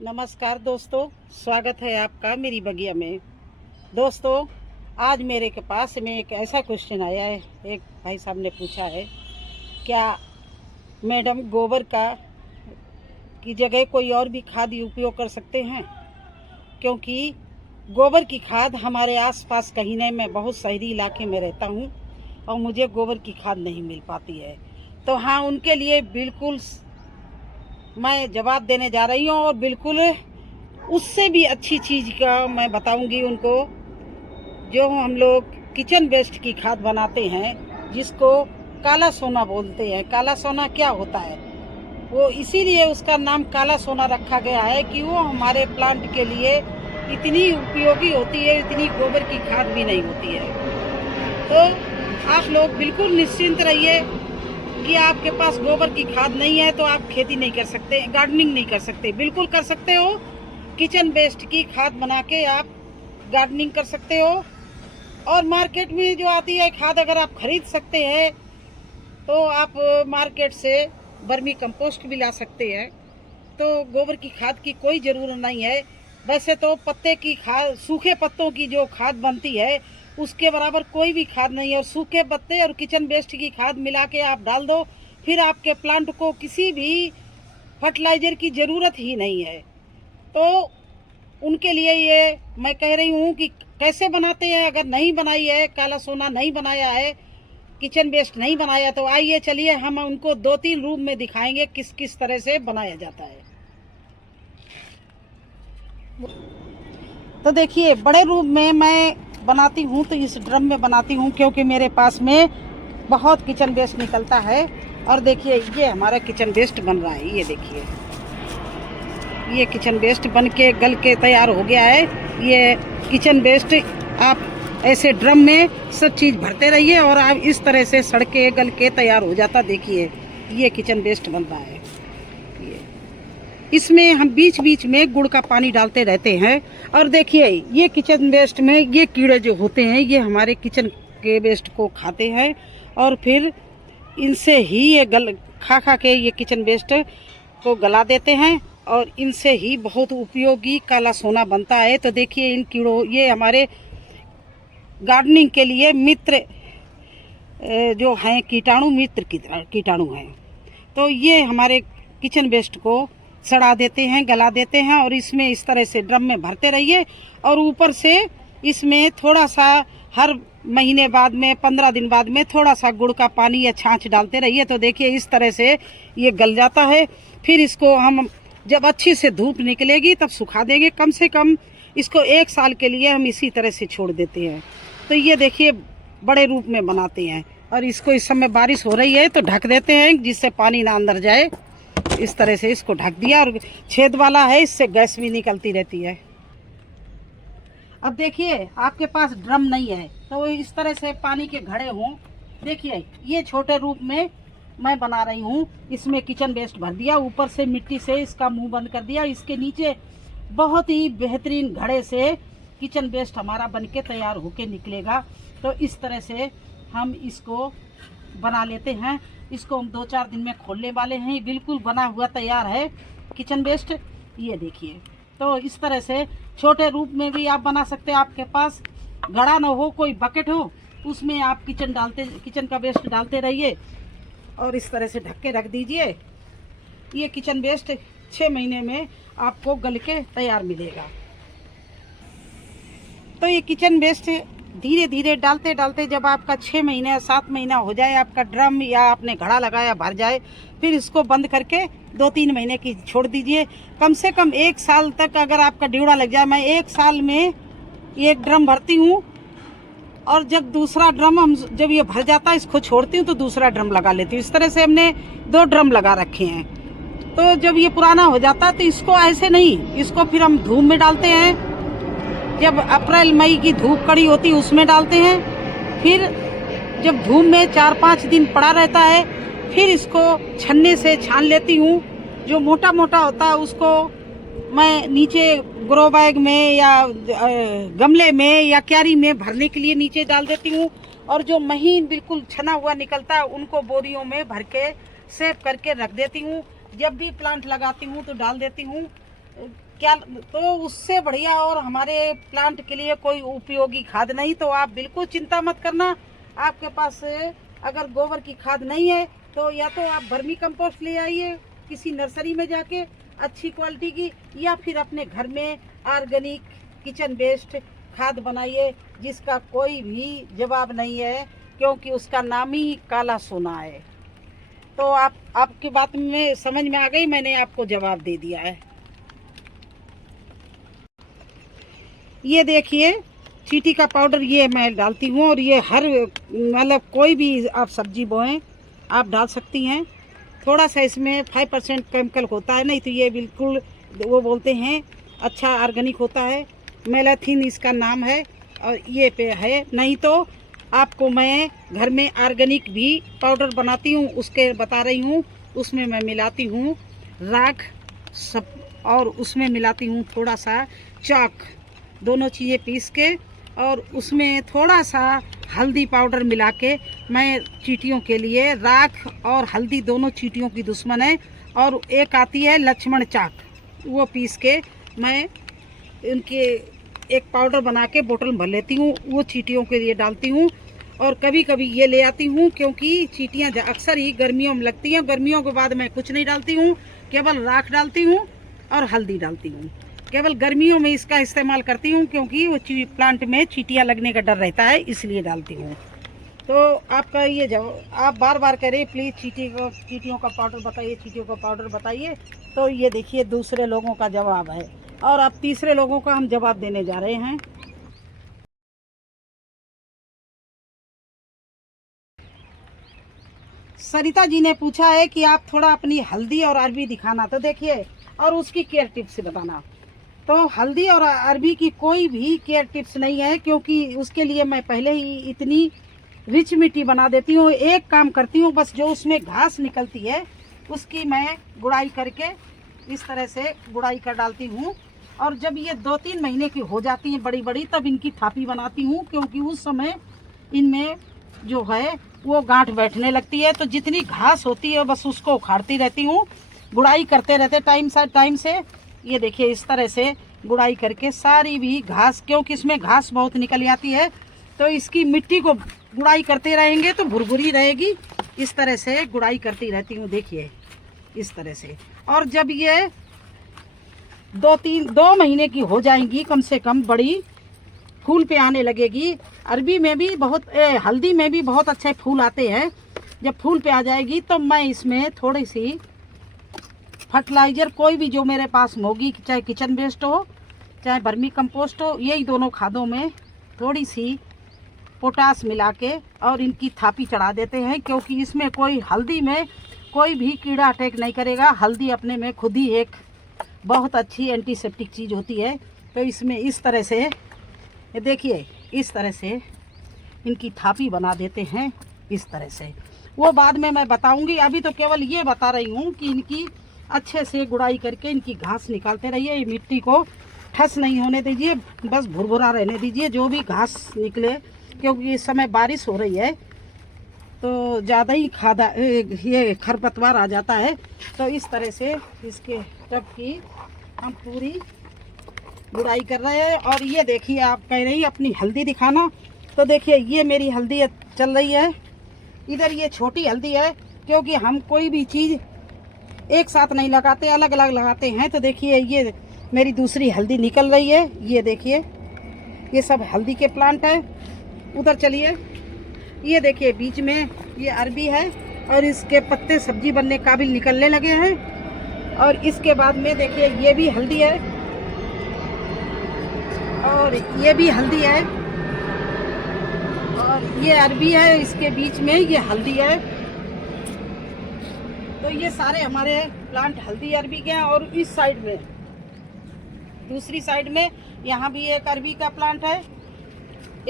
नमस्कार दोस्तों, स्वागत है आपका मेरी बगिया में। दोस्तों, आज मेरे के पास में एक ऐसा क्वेश्चन आया है। एक भाई साहब ने पूछा है, क्या मैडम गोबर का की जगह कोई और भी खाद उपयोग कर सकते हैं? क्योंकि गोबर की खाद हमारे आसपास कहीं नहीं, मैं बहुत शहरी इलाके में रहता हूँ और मुझे गोबर की खाद नहीं मिल पाती है। तो हाँ, उनके लिए बिल्कुल मैं जवाब देने जा रही हूँ और बिल्कुल उससे भी अच्छी चीज़ का मैं बताऊंगी उनको, जो हम लोग किचन वेस्ट की खाद बनाते हैं, जिसको काला सोना बोलते हैं। काला सोना क्या होता है? वो इसीलिए उसका नाम काला सोना रखा गया है कि वो हमारे प्लांट के लिए इतनी उपयोगी होती है, इतनी गोबर की खाद भी नहीं होती है। तो आप लोग बिल्कुल निश्चिंत रहिए कि आपके पास गोबर की खाद नहीं है तो आप खेती नहीं कर सकते, गार्डनिंग नहीं कर सकते। बिल्कुल कर सकते हो, किचन वेस्ट की खाद बना के आप गार्डनिंग कर सकते हो। और मार्केट में जो आती है खाद अगर आप खरीद सकते हैं तो आप मार्केट से वर्मी कंपोस्ट भी ला सकते हैं। तो गोबर की खाद की कोई ज़रूरत नहीं है। वैसे तो पत्ते की खाद, सूखे पत्तों की जो खाद बनती है उसके बराबर कोई भी खाद नहीं है। और सूखे पत्ते और किचन वेस्ट की खाद मिला के आप डाल दो, फिर आपके प्लांट को किसी भी फर्टिलाइजर की ज़रूरत ही नहीं है। तो उनके लिए ये मैं कह रही हूँ कि कैसे बनाते हैं। अगर नहीं बनाई है, काला सोना नहीं बनाया है, किचन वेस्ट नहीं बनाया, तो आइए चलिए हम उनको 2-3 रूप में दिखाएंगे किस किस तरह से बनाया जाता है। तो देखिए, बड़े रूप में मैं बनाती हूँ तो इस ड्रम में बनाती हूँ, क्योंकि मेरे पास में बहुत किचन वेस्ट निकलता है। और देखिए, ये हमारा किचन वेस्ट बन रहा है। ये देखिए, ये किचन वेस्ट बन के गल के तैयार हो गया है। ये किचन वेस्ट आप ऐसे ड्रम में सब चीज़ भरते रहिए और आप इस तरह से सड़ के गल के तैयार हो जाता। देखिए, ये किचन वेस्ट बन रहा है। इसमें हम बीच बीच में गुड़ का पानी डालते रहते हैं। और देखिए, ये किचन वेस्ट में ये कीड़े जो होते हैं, ये हमारे किचन के वेस्ट को खाते हैं और फिर इनसे ही ये खा के ये किचन वेस्ट को गला देते हैं और इनसे ही बहुत उपयोगी काला सोना बनता है। तो देखिए, इन कीड़ों, ये हमारे गार्डनिंग के लिए मित्र जो हैं, कीटाणु मित्र की तरह कीटाणु हैं। तो ये हमारे किचन वेस्ट को सड़ा देते हैं, गला देते हैं। और इसमें इस तरह से ड्रम में भरते रहिए और ऊपर से इसमें थोड़ा सा हर महीने बाद में, 15 दिन बाद में थोड़ा सा गुड़ का पानी या छाछ डालते रहिए। तो देखिए, इस तरह से ये गल जाता है। फिर इसको हम जब अच्छी से धूप निकलेगी तब सुखा देंगे। कम से कम इसको 1 साल के लिए हम इसी तरह से छोड़ देते हैं। तो ये देखिए, बड़े रूप में बनाते हैं। और इसको इस समय बारिश हो रही है तो ढक देते हैं, जिससे पानी ना अंदर जाए। इस तरह से इसको ढक दिया और छेद वाला है, इससे गैस भी निकलती रहती है। अब देखिए, आपके पास ड्रम नहीं है तो इस तरह से पानी के घड़े हों। देखिए, ये छोटे रूप में मैं बना रही हूँ। इसमें किचन वेस्ट भर दिया, ऊपर से मिट्टी से इसका मुंह बंद कर दिया। इसके नीचे बहुत ही बेहतरीन घड़े से किचन वेस्ट हमारा बनके तैयार होके निकलेगा। तो इस तरह से हम इसको बना लेते हैं। इसको हम 2-4 दिन में खोलने वाले हैं। बिल्कुल बना हुआ तैयार है किचन वेस्ट। ये देखिए, तो इस तरह से छोटे रूप में भी आप बना सकते हैं। आपके पास घड़ा ना हो, कोई बकेट हो, उसमें आप किचन का वेस्ट डालते रहिए और इस तरह से ढक के रख दीजिए। ये किचन वेस्ट 6 महीने में आपको गल के तैयार मिलेगा। तो ये किचन वेस्ट धीरे धीरे डालते डालते जब आपका 6 महीने 7 महीना हो जाए, आपका ड्रम या आपने घड़ा लगाया भर जाए, फिर इसको बंद करके 2-3 महीने की छोड़ दीजिए। कम से कम 1 साल तक अगर आपका ड्यूड़ा लग जाए। मैं 1 साल में 1 ड्रम भरती हूँ और जब दूसरा ड्रम जब ये भर जाता है, इसको छोड़ती हूँ तो दूसरा ड्रम लगा लेती हूँ। इस तरह से हमने 2 ड्रम लगा रखे हैं। तो जब ये पुराना हो जाता है तो इसको ऐसे नहीं, इसको फिर हम धूप में डालते हैं। जब अप्रैल मई की धूप कड़ी होती उसमें डालते हैं। फिर जब धूप में 4-5 दिन पड़ा रहता है, फिर इसको छन्ने से छान लेती हूँ। जो मोटा मोटा होता है उसको मैं नीचे ग्रो बैग में या गमले में या क्यारी में भरने के लिए नीचे डाल देती हूँ। और जो महीन बिल्कुल छना हुआ निकलता है उनको बोरियों में भर के सेव करके रख देती हूँ। जब भी प्लांट लगाती हूँ तो डाल देती हूँ क्या, तो उससे बढ़िया और हमारे प्लांट के लिए कोई उपयोगी खाद नहीं। तो आप बिल्कुल चिंता मत करना। आपके पास अगर गोबर की खाद नहीं है तो या तो आप वर्मी कंपोस्ट ले आइए किसी नर्सरी में जाके अच्छी क्वालिटी की, या फिर अपने घर में ऑर्गेनिक किचन वेस्ट खाद बनाइए जिसका कोई भी जवाब नहीं है, क्योंकि उसका नाम ही काला सोना है। तो आपकी बात में समझ में आ गई, मैंने आपको जवाब दे दिया है। ये देखिए चींटी का पाउडर ये मैं डालती हूँ, और ये हर मतलब कोई भी आप सब्जी बोएं आप डाल सकती हैं। थोड़ा सा इसमें 5% केमिकल होता है, नहीं तो ये बिल्कुल वो बोलते हैं अच्छा ऑर्गेनिक होता है। मेलाथिन इसका नाम है, और ये पे है। नहीं तो आपको मैं घर में ऑर्गेनिक भी पाउडर बनाती हूँ, उसके बता रही हूँ। उसमें मैं मिलाती हूँ राख सब, और उसमें मिलाती हूँ थोड़ा सा चाक, दोनों चीज़ें पीस के, और उसमें थोड़ा सा हल्दी पाउडर मिला के मैं चींटियों के लिए, राख और हल्दी दोनों चींटियों की दुश्मन है, और एक आती है लक्ष्मण चाक, वो पीस के मैं उनके एक पाउडर बना के बोतल में भर लेती हूँ, वो चींटियों के लिए डालती हूँ। और कभी कभी ये ले आती हूँ, क्योंकि चींटियाँ अक्सर ही गर्मियों में लगती हैं। गर्मियों के बाद मैं कुछ नहीं डालती हूँ, केवल राख डालती हूँ और हल्दी डालती हूँ। केवल गर्मियों में इसका इस्तेमाल करती हूँ, क्योंकि वो प्लांट में चींटियाँ लगने का डर रहता है, इसलिए डालती हूँ। तो आपका ये जब आप बार बार करें प्लीज़ चींटियों का पाउडर बताइए, चींटियों का पाउडर बताइए। तो ये देखिए दूसरे लोगों का जवाब है, और अब तीसरे लोगों का हम जवाब देने जा रहे हैं। सरिता जी ने पूछा है कि आप थोड़ा अपनी हल्दी और अरबी दिखाना, तो देखिए, और उसकी केयर टिप्स बताना। तो हल्दी और अरबी की कोई भी केयर टिप्स नहीं है, क्योंकि उसके लिए मैं पहले ही इतनी रिच मिट्टी बना देती हूँ। एक काम करती हूँ, बस जो उसमें घास निकलती है उसकी मैं गुड़ाई करके इस तरह से गुड़ाई कर डालती हूँ। और जब ये 2-3 महीने की हो जाती हैं बड़ी बड़ी, तब इनकी थापी बनाती हूँ, क्योंकि उस समय इनमें जो है वो गांठ बैठने लगती है। तो जितनी घास होती है बस उसको उखाड़ती रहती हूँ, गुड़ाई करते रहते टाइम से। ये देखिए इस तरह से गुड़ाई करके सारी भी घास, क्योंकि इसमें घास बहुत निकल आती है, तो इसकी मिट्टी को गुड़ाई करते रहेंगे तो भुरभुरी रहेगी। इस तरह से गुड़ाई करती रहती हूँ, देखिए इस तरह से। और जब ये 2 महीने की हो जाएंगी कम से कम, बड़ी फूल पे आने लगेगी। अरबी में भी बहुत हल्दी में भी बहुत अच्छे फूल आते हैं। जब फूल पे आ जाएगी तो मैं इसमें थोड़ी सी फर्टिलाइज़र कोई भी जो मेरे पास होगी, चाहे किचन वेस्ट हो चाहे वर्मी कंपोस्ट हो, यही दोनों खादों में थोड़ी सी पोटास मिला के और इनकी थापी चढ़ा देते हैं, क्योंकि इसमें हल्दी में कोई भी कीड़ा अटैक नहीं करेगा। हल्दी अपने में खुद ही एक बहुत अच्छी एंटीसेप्टिक चीज़ होती है। तो इसमें इस तरह से ये देखिए इस तरह से इनकी थापी बना देते हैं, इस तरह से। वो बाद में मैं बताऊंगी, अभी तो केवल ये बता रही हूँ कि इनकी अच्छे से गुड़ाई करके इनकी घास निकालते रहिए। मिट्टी को ठस नहीं होने दीजिए, बस भुरभुरा रहने दीजिए जो भी घास निकले, क्योंकि इस समय बारिश हो रही है तो ज़्यादा ही ये खरपतवार आ जाता है। तो इस तरह से इसके टब की हम पूरी गुड़ाई कर रहे हैं। और ये देखिए आप कह रही अपनी हल्दी दिखाना, तो देखिए ये मेरी हल्दी चल रही है। इधर ये छोटी हल्दी है, क्योंकि हम कोई भी चीज़ एक साथ नहीं लगाते, अलग अलग लगाते हैं। तो देखिए ये मेरी दूसरी हल्दी निकल रही है, ये देखिए ये सब हल्दी के प्लांट है। उधर चलिए, ये देखिए बीच में ये अरबी है, और इसके पत्ते सब्जी बनने काबिल निकलने लगे हैं। और इसके बाद में देखिए ये भी हल्दी है, और ये भी हल्दी है, और ये अरबी है, इसके बीच में ये हल्दी है। तो ये सारे हमारे प्लांट हल्दी अरबी के हैं। और इस साइड में दूसरी साइड में यहाँ भी एक अरबी का प्लांट है,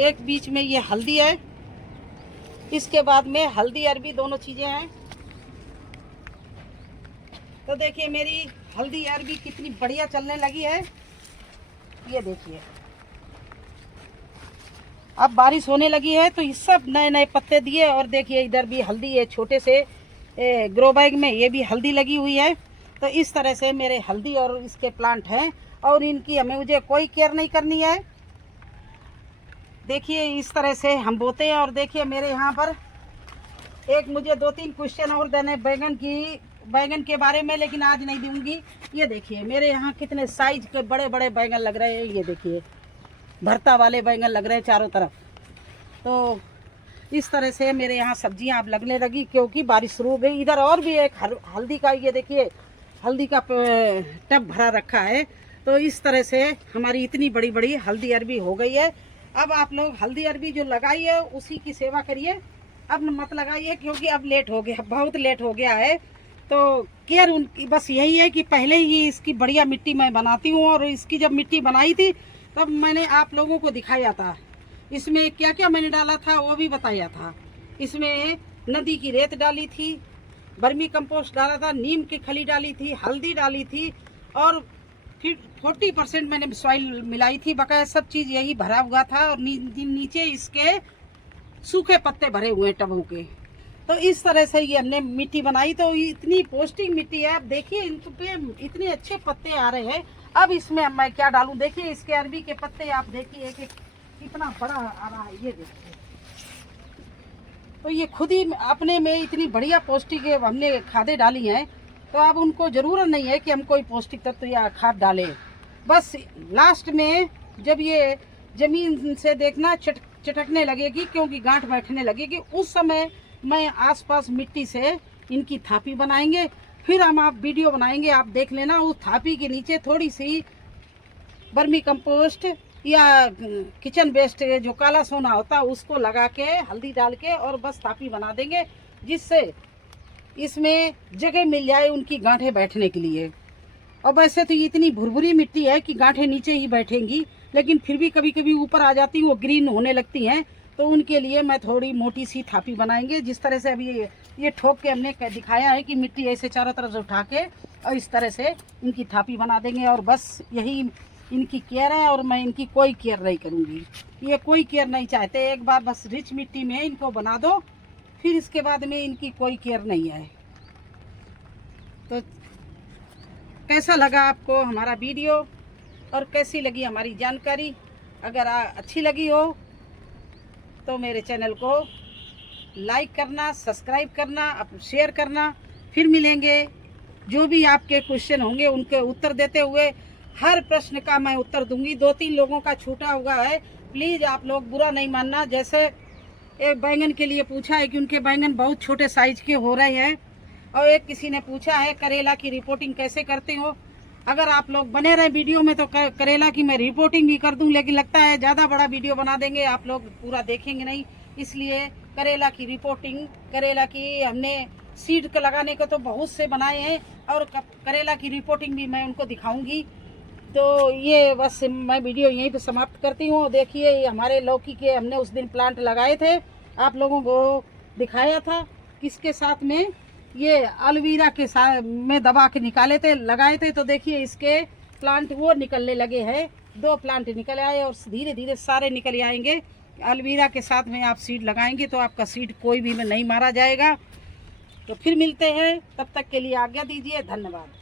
एक बीच में ये हल्दी है, इसके बाद में हल्दी अरबी दोनों चीज़ें हैं। तो देखिए मेरी हल्दी अरबी कितनी बढ़िया चलने लगी है, ये देखिए। अब बारिश होने लगी है तो ये सब नए नए पत्ते दिए। और देखिए इधर भी हल्दी है, छोटे से ग्रो बैग में ये भी हल्दी लगी हुई है। तो इस तरह से मेरे हल्दी और इसके प्लांट हैं और इनकी हमें मुझे कोई केयर नहीं करनी है। देखिए इस तरह से हम बोते हैं। और देखिए मेरे यहाँ पर एक मुझे 2-3 क्वेश्चन और देने बैगन के बारे में, लेकिन आज नहीं दूंगी। ये देखिए मेरे यहाँ कितने साइज के बड़े बड़े बैगन लग रहे हैं। ये देखिए भरता वाले बैगन लग रहे हैं चारों तरफ। तो इस तरह से मेरे यहाँ सब्जियाँ अब लगने लगी क्योंकि बारिश शुरू हो गई। इधर और भी एक हल्दी का, ये देखिए हल्दी का टब भरा रखा है। तो इस तरह से हमारी इतनी बड़ी बड़ी हल्दी अरबी हो गई है। अब आप लोग हल्दी अरबी जो लगाई है उसी की सेवा करिए, अब मत लगाइए क्योंकि अब लेट हो गया, बहुत लेट हो गया है। तो केयर उनकी बस यही है कि पहले ही इसकी बढ़िया मिट्टी मैं बनाती हूँ। और इसकी जब मिट्टी बनाई थी तब मैंने आप लोगों को दिखाया था, इसमें क्या क्या मैंने डाला था वो भी बताया था। इसमें नदी की रेत डाली थी, वर्मी कंपोस्ट डाला था, नीम की खली डाली थी, हल्दी डाली थी और फिर 40% मैंने सॉइल मिलाई थी। बकाया सब चीज़ यही भरा हुआ था और नीचे इसके सूखे पत्ते भरे हुए टबों के। तो इस तरह से ये हमने मिट्टी बनाई। तो इतनी पौष्टिक मिट्टी है। अब देखिए इन पे इतने अच्छे पत्ते आ रहे हैं। अब इसमें अब मैं क्या डालूं, देखिए इसके अरबी के पत्ते आप देखिए कि कितना बड़ा आ रहा है। ये देखिए तो ये खुद ही अपने में इतनी बढ़िया पौष्टिक हमने खादें डाली हैं। तो अब उनको ज़रूरत नहीं है कि हम कोई पौष्टिक तत्व या खाद डालें। बस लास्ट में जब ये ज़मीन से देखना चटकने लगेगी क्योंकि गांठ बैठने लगेगी, उस समय मैं आसपास मिट्टी से इनकी थापी बनाएंगे। फिर हम आप वीडियो बनाएंगे, आप देख लेना। उस थापी के नीचे थोड़ी सी वर्मी कंपोस्ट या किचन वेस्ट जो काला सोना होता है उसको लगा के हल्दी डाल के और बस थापी बना देंगे, जिससे इसमें जगह मिल जाए उनकी गांठें बैठने के लिए। और वैसे तो ये इतनी भुरभुरी मिट्टी है कि गांठें नीचे ही बैठेंगी, लेकिन फिर भी कभी कभी ऊपर आ जाती हैं, वो ग्रीन होने लगती हैं। तो उनके लिए मैं थोड़ी मोटी सी थापी बनाएंगे, जिस तरह से अभी ये ठोक के हमने दिखाया है कि मिट्टी ऐसे चारों तरफ से उठा के और इस तरह से इनकी थापी बना देंगे। और बस यही इनकी केयर है और मैं इनकी कोई केयर नहीं करूँगी। ये कोई केयर नहीं चाहते। एक बार बस रिच मिट्टी में इनको बना दो, फिर इसके बाद में इनकी कोई केयर नहीं है। तो कैसा लगा आपको हमारा वीडियो और कैसी लगी हमारी जानकारी? अगर अच्छी लगी हो तो मेरे चैनल को लाइक करना, सब्सक्राइब करना, शेयर करना। फिर मिलेंगे। जो भी आपके क्वेश्चन होंगे उनके उत्तर देते हुए, हर प्रश्न का मैं उत्तर दूंगी। 2-3 लोगों का छूटा हुआ है, प्लीज़ आप लोग बुरा नहीं मानना। जैसे एक बैंगन के लिए पूछा है कि उनके बैंगन बहुत छोटे साइज के हो रहे हैं, और एक किसी ने पूछा है करेला की रिपोर्टिंग कैसे करते हो। अगर आप लोग बने रहे वीडियो में तो करेला की मैं रिपोर्टिंग भी कर दूं, लेकिन लगता है ज़्यादा बड़ा वीडियो बना देंगे, आप लोग पूरा देखेंगे नहीं। इसलिए करेला की रिपोर्टिंग, करेला की हमने सीड का लगाने को तो बहुत से बनाए हैं और करेला की रिपोर्टिंग भी मैं उनको दिखाऊंगी। तो ये बस मैं वीडियो यहीं पे समाप्त करती हूँ। देखिए हमारे लौकी के हमने उस दिन प्लांट लगाए थे, आप लोगों को दिखाया था किसके साथ में, ये एलोवेरा के साथ में दबा के निकाले थे, लगाए थे। तो देखिए इसके प्लांट वो निकलने लगे हैं, 2 प्लांट निकल आए और धीरे धीरे सारे निकल आएंगे। एलोवेरा के साथ में आप सीड लगाएंगे तो आपका सीड कोई भी में नहीं मारा जाएगा। तो फिर मिलते हैं, तब तक के लिए आज्ञा दीजिए। धन्यवाद।